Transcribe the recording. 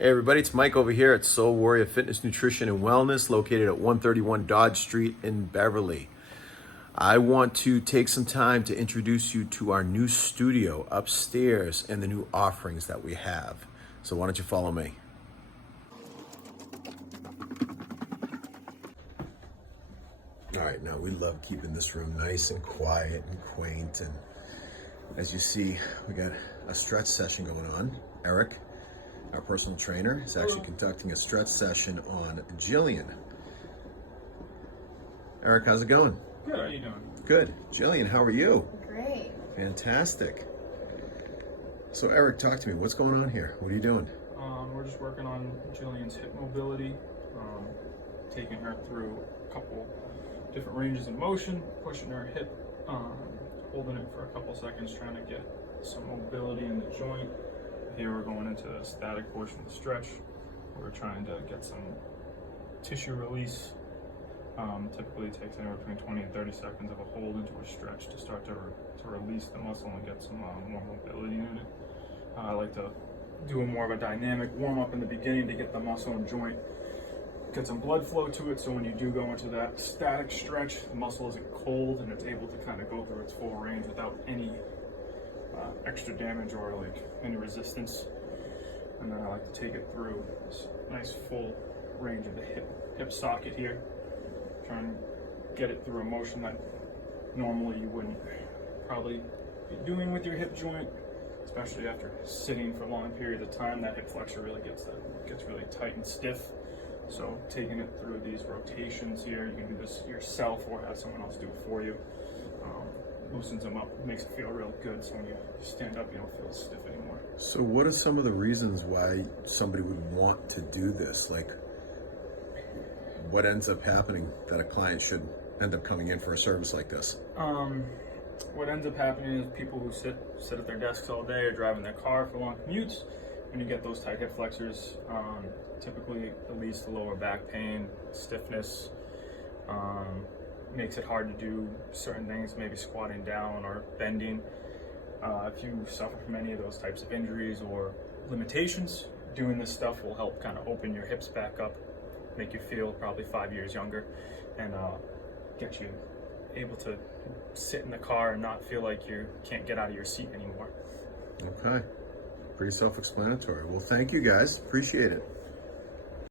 Hey everybody, it's Mike over here at Soul Warrior Fitness, Nutrition and Wellness, located at 131 Dodge Street in Beverly. I want to take some time to introduce you to our new studio upstairs and the new offerings that we have. So why don't you follow me? All right, now we love keeping this room nice and quiet and quaint. And as you see, we got a stretch session going on. Eric, our personal trainer, is actually conducting a stretch session on Jillian. Eric, how's it going? Good, how are you doing? Good. Jillian, how are you? Great. Fantastic. So Eric, talk to me. What's going on here? What are you doing? We're just working on Jillian's hip mobility, taking her through a couple different ranges of motion, pushing her hip, holding it for a couple seconds, trying to get some mobility in the joint. Here we're going into the static portion of the stretch. We're trying to get some tissue release. Typically it takes anywhere between 20 and 30 seconds of a hold into a stretch to start to release the muscle and get some more mobility in it. I like to do more of a dynamic warm up in the beginning to get the muscle and joint, get some blood flow to it, so when you do go into that static stretch, the muscle isn't cold and it's able to kind of go through its full range without any extra damage or like any resistance. And then I like to take it through this nice full range of the hip socket here. Try and get it through a motion that normally you wouldn't probably be doing with your hip joint, especially after sitting for long periods of time. That hip flexor really gets really tight and stiff. So taking it through these rotations here, you can do this yourself or have someone else do it for you. Loosens them up, makes it feel real good, so when you stand up you don't feel stiff anymore. So what are some of the reasons why somebody would want to do this? Like, what ends up happening that a client should end up coming in for a service like this? What ends up happening is people who sit at their desks all day or driving their car for long commutes, when you get those tight hip flexors, typically it leads to lower back pain, stiffness, makes it hard to do certain things, maybe squatting down or bending. If you suffer from any of those types of injuries or limitations, doing this stuff will help kind of open your hips back up, make you feel probably 5 years younger, and get you able to sit in the car and not feel like you can't get out of your seat anymore. Okay, pretty self-explanatory. Well, thank you guys, appreciate it.